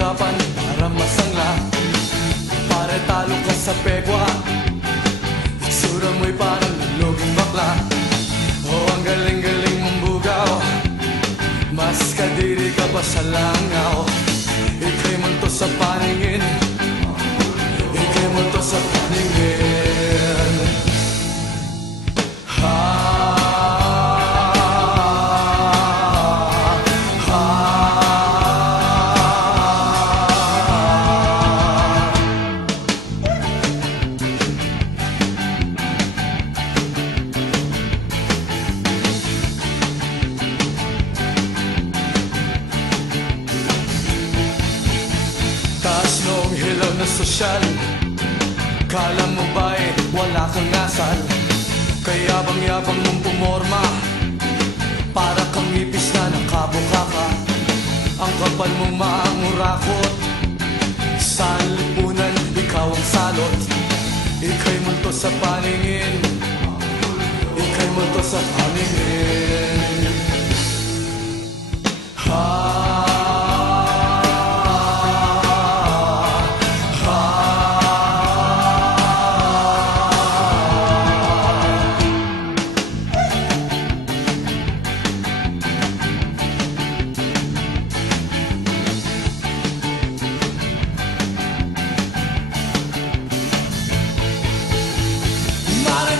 sikapan para masangla. Pare talo ka sa pegwa, itsura mo'y parang luluging bakla. Oh, ang galing-galing mong bugaw, mas kadiri ka pa sa langaw. Ika'y multo sa paningin, ika'y multo sa paningin. Taas noong hilaw na sosyal, kala mo ba'y wala kang asal? Kaya bang yabang mong pumorma, para kang ipis na nakabuka ka. Ang kapal mong maangurakot, sa lipunan ikaw ang salot. Ika'y multo sa paningin, ika'y multo sa paningin.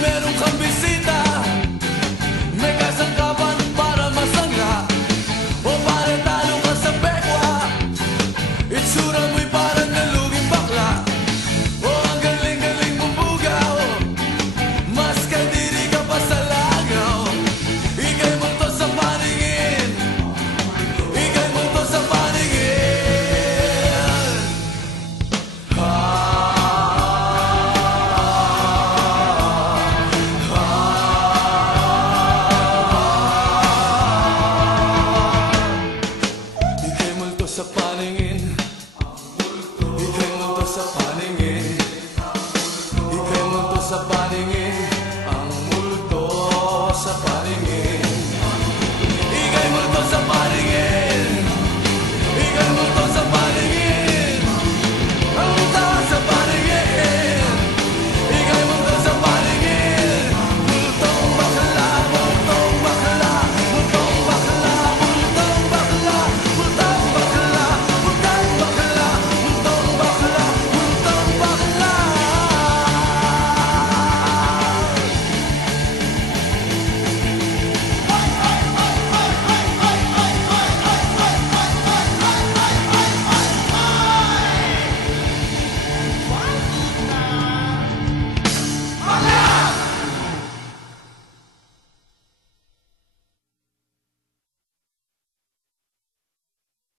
Meron kang bisita, may kasangkapan para masangla. O pare talo ka sa pekwa, itsura mo'y parang naluging bakla. O ang galing-galing mong bugaw, mas kadiri ka pa sa langaw. Ika'y multo sa paningin, ika'y multo sa paningin. Sa paningin, ika'y multo sa paningin, ika'y multo sa paningin.